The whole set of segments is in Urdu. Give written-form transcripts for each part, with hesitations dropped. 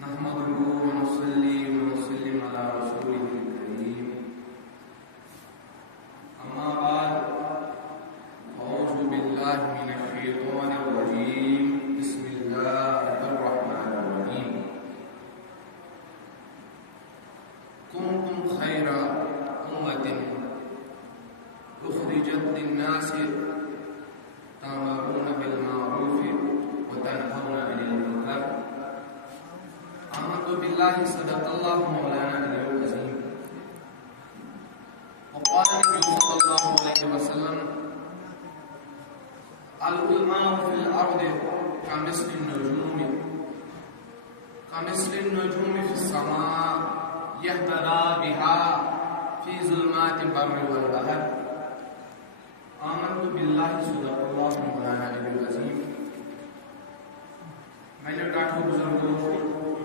نحمده ونصلي ونسلم على رسوله الكريم أما بعد أعوذ بالله من الشيطان الرجيم بسم الله الرحمن الرحيم كنتم خير أمة أخرجت للناس تأمرون بالمعروف وتنهون عن المنكر آمنت بالله صدق الله مولانا العلي العظيم وقال النبي صلى الله عليه وسلم العلماء في الأرض كمثل النجوم في السماء يهتدى بها في ظلمات البر والبحر آمنت بالله صدق الله مولانا العلي العظيم. میں نے ڈاکٹر بزرگوں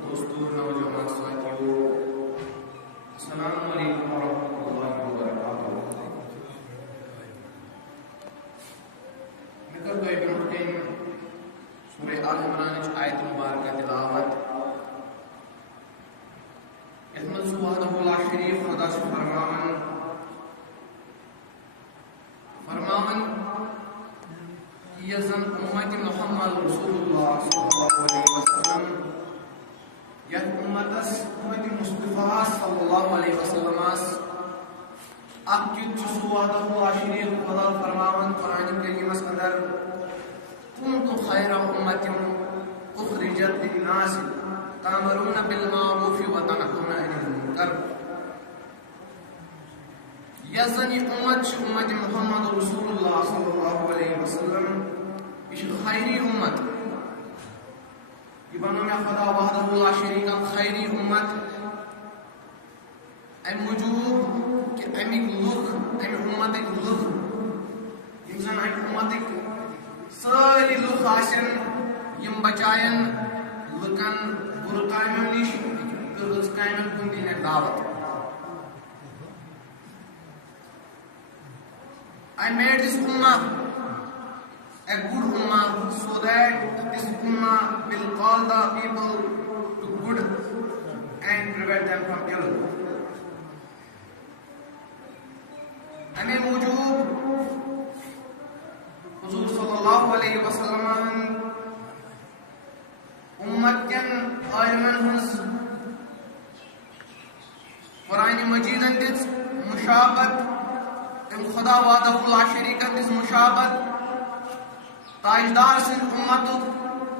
دوستوں نوجوان ساتھیوں السلام علیکم ورحمۃ اللہ وبرکاتہ. میں کرتا ہوں برونٹھ سورہ آل عمران آیت مبارکہ تلاوت یتھ منٛز وحدہ لا شریف خدا سے فرماون یہ زن امت محمد رسول اللہ صلی اللہ علیہ وسلم یہ امت مصطفیٰ صلی اللہ علیہ وسلم اکیت سوادہ اللہ شریف خدا فرماون قرآن کریم اندر کنتم خیر امت اخرجت للناس تأمرون بالمعروف وتنهون عن المنکر. یہ زن امت محمد رسول اللہ صلی اللہ علیہ وسلم یہ خیری امت یہ بنو میں خدا وحدہ لا شریک خیری امت ام موجود کہ امیک لوک ام امتک لوک یم زن ام امتک ساری لوک آسن یم بچائن لکن بر کامن نش تو رز کامن کن دین دعوت. I made this ummah a good ummah so that this ummah will call the people to good and prevent them from ill. ہمیں موجود حضور صلی اللہ علیہ وسلم امت کن آئمن ہنس قرآن مجید اندس مشابت خدا وحدہ لا شریک اس مشابت تاجدار سن امت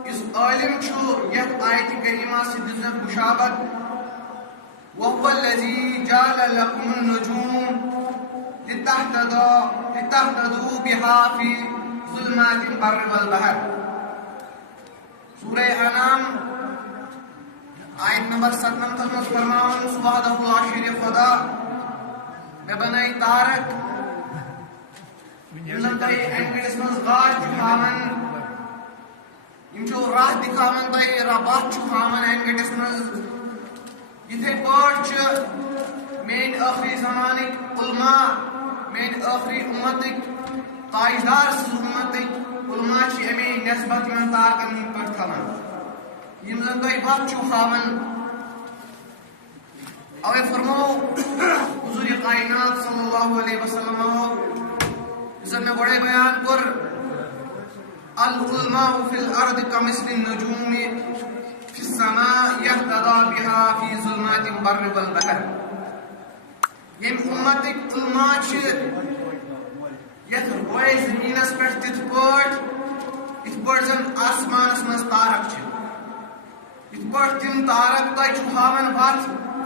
اس عالم چھو یہ آیت کریمہ سے دزت مشابت وهو الذي جعل لكم النجوم لتهتدوا بها في ظلمات البر والبحر. سورہ انعام آیت نمبر 97 میں فرمان وحدہ لا شریک خدا میں بنائی تارک تہ اینگلس من گاش ہاون راہ دکھاون تہ ربات ہاون اینگلس من یتھے پٲٹھۍ میٲنۍ ٲخری زمانٕکۍ علما میٲنۍ ٲخری اُمتٕکۍ تاجدار سٕنٛز اُمتٕکۍ علما چھِ اَمے نسبت یِمن تارکن ہٕنٛدۍ پٲٹھۍ تھاوان یِم زن تۄہہِ وتھ چھِو ہاوان. اوے فرمو حضور کائنات صلی اللہ علیہ وسلم زن میں بڑے بیان کر العلماء فی الارض کمثل النجوم فی السماء یہتدی بها فی ظلمات البر والبحر. یم امتک علماء چھ یتھ روئے زمینس پہ تتھ پٲٹھۍ یتھ پٲٹھۍ زن آسمانس منٛز تارک چھ یتھ پٲٹھۍ تِم تارک تۄہہِ چھُ ہاوان وتھ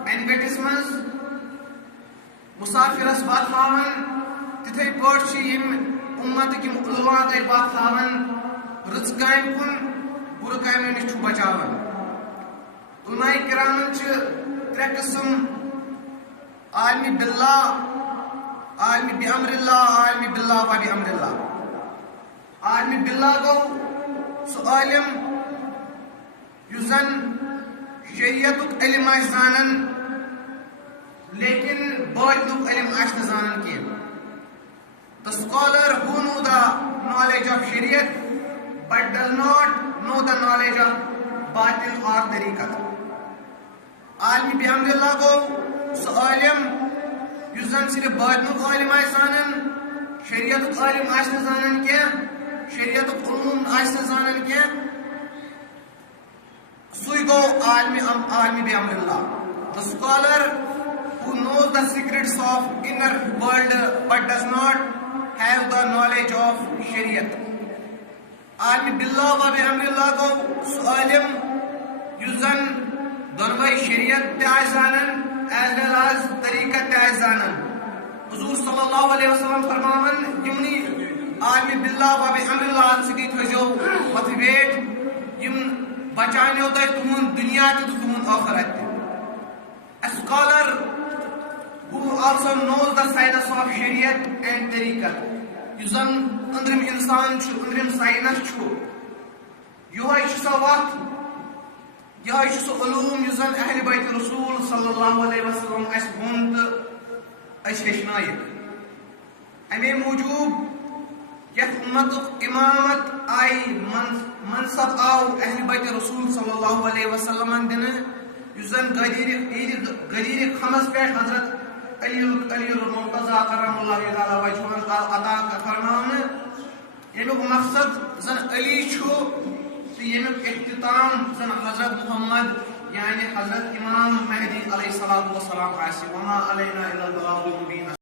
اینگٹس منٛز مسافرس وتھ ہاوان تتھے پٲٹھۍ چھِ یم امتٕکۍ یم علما تۄہہِ وتھ ہاوان رٕژ کامہِ کُن بُرٕ کامیو نِش چھُ بچاوان. علماء کرامن چھِ ترٛےٚ قٕسم عالمِ باللہ عالمِ بِامر اللہ عالمِ باللہ و بِامر اللہ. عالمِ باللہ گوٚو سُہ عالم یُس زن شریعتُک علم آسہِ زانان لیکن باطنُک علم آسہِ نہٕ زانان کینٛہہ. The scholar who know the knowledge of Shariat but does not know the knowledge of batil or tariqat. عالم بحمد اللہ گو سہ عالم یس زن صرف باطنک عالم آسہِ زانان شریعتک عالم آسہِ نہٕ زانان کینٛہہ شریعتک علوم آسہِ نہٕ زانان کینٛہہ سُے گوٚو عالم بحمد اللہ. The scholar who knows the secrets of inner world but does not have the knowledge of Shariat. عالم باللہ و بحمد اللہ گوٚو سُہ عالم یُس زن دۄنوَے شریعت تہِ آسہِ زانان as well as طریقت تہِ آسہِ زانان. حضور صلی اللہ علیہ وسلم فرماون یِمنٕے عالم باللہ و بحمد اللہ سۭتی تھٲیزیو پتہٕ ویٹ یِم بچانیو تۄہہِ تُہُنٛد دُنیا تہِ تہٕ تُہُنٛد ٲخرت تہِ. A scholar who also knows the science of Shariat and Tariqat. یُس زن أنٛدرِم اِنسان چھُ أنٛدرِم ساینس چھُ یِہوے چھُ سۄ وتھ یِہوے چھُ سُہ علوم یُس زن اہلِ بیتِ رسوٗل صلی اللہ علیہ وسلم اَسہِ ووٚن تہٕ أسۍ ہیٚچھنٲیِکھ. اَمے موٗجوٗب یتھ اُمتُک اِمامت آیہِ منصب آو اہلِ بیتِ رسوٗل صلی اللہ علیہ وسلمن دِنہٕ یُس زن غدیٖرِ خمس پٮ۪ٹھ حضرت علی المرتضیٰ کرم اللہ تعالیٰ وجہہ عطا فرماونہٕ. ییٚمیُک مقصد زن علی چھُ تہٕ ییٚمیُک اختتام زن حضرت محمد یعنی حضرت امام مہدی علیہ الصلوۃ والسلام آسہِ. وما علینا الا البلاغ المبین.